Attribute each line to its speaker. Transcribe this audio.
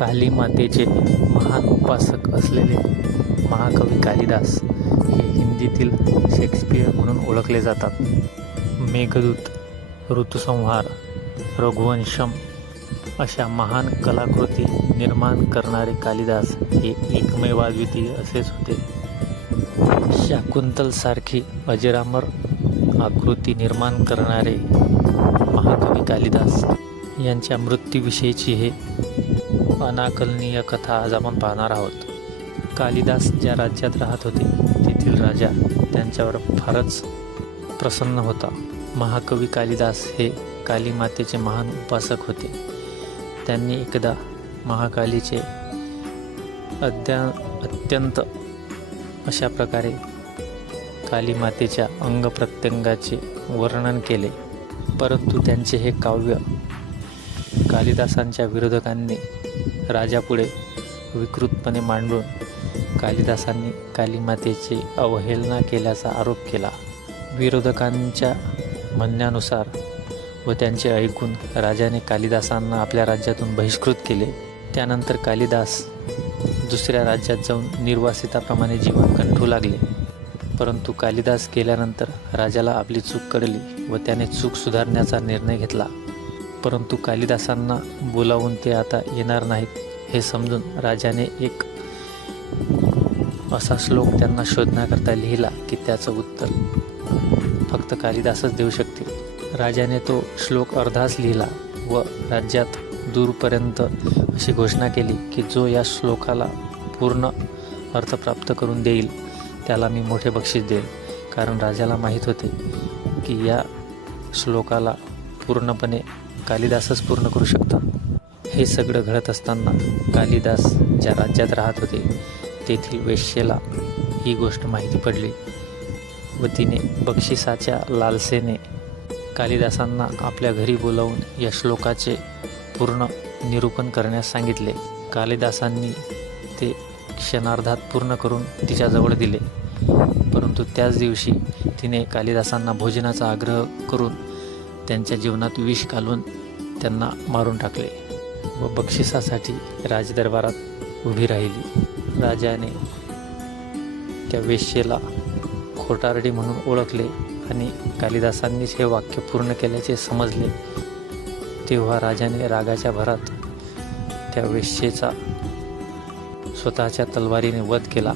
Speaker 1: काली मातेचे महान उपासक असलेले महाकवी कालिदास हे हिंदीतील शेक्सपियर म्हणून ओळखले जातात. मेघदूत ऋतुसंहार रघुवंशम अशा महान कलाकृती निर्माण करणारे कालिदास हे एकमेवाद्वितीय असेच होते. शाकुंतलसारखी अजरामर आकृती निर्माण करणारे महाकवी कालिदास यांच्या मृत्यूविषयीची हे अनाकलनीय कथा आज आपण पाहणार आहोत. कालिदास ज्या राज्यात राहत होते तेथील राजा त्यांच्यावर फारच प्रसन्न होता. महाकवी कालिदास हे काली मातेचे महान उपासक होते. त्यांनी एकदा महाकालीचे अद्या अत्यंत अशा प्रकारे काली मातेच्या अंगप्रत्यंगाचे वर्णन केले. परंतु त्यांचे हे काव्य कालिदासांच्या विरोधकांनी राजापुढे विकृतपणे मांडून कालिदासांनी कालीमातेची अवहेलना केल्याचा आरोप केला. विरोधकांच्या म्हणण्यानुसार व त्यांचे ऐकून राजाने कालिदासांना आपल्या राज्यातून बहिष्कृत केले. त्यानंतर कालिदास दुसऱ्या राज्यात जाऊन निर्वासिताप्रमाणे जीवन कंठू लागले. परंतु कालिदास गेल्यानंतर राजाला आपली चूक कळली व त्याने चूक सुधारण्याचा निर्णय घेतला. परंतु कालिदासांना बोलावून ते आता येणार नाहीत हे समजून राजाने एक असा श्लोक त्यांना शोधण्याकरता लिहिला की त्याचं उत्तर फक्त कालिदासच देऊ शकतील. राजाने तो श्लोक अर्धाच लिहिला व राज्यात दूरपर्यंत अशी घोषणा केली की जो या श्लोकाला पूर्ण अर्थ प्राप्त करून देईल त्याला मी मोठे बक्षीस देईल कारण राजाला माहीत होते की या श्लोकाला पूर्णपणे कालिदासच पूर्ण करू शकतो. हे सगळं घडत असताना कालिदास ज्या राज्यात राहत होते तेथील वेश्येला ही गोष्ट माहिती पडली व तिने बक्षिसाच्या लालसेने कालिदासांना आपल्या घरी बोलावून या श्लोकाचे पूर्ण निरूपण करण्यास सांगितले. कालिदासांनी ते क्षणार्धात पूर्ण करून तिच्याजवळ दिले. परंतु त्याच दिवशी तिने कालिदासांना भोजनाचा आग्रह करून त्यांच्या जीवनात विष घालून त्यांना मारून टाकले व बक्षिसासाठी राजदरबारात उभी राहिली. राजाने त्या वेश्येला खोटारडी म्हणून ओळखले आणि कालिदासांनीच हे वाक्य पूर्ण केल्याचे समजले. तेव्हा राजाने रागाच्या भरात त्या वेश्येचा स्वतःच्या तलवारीने वध केला.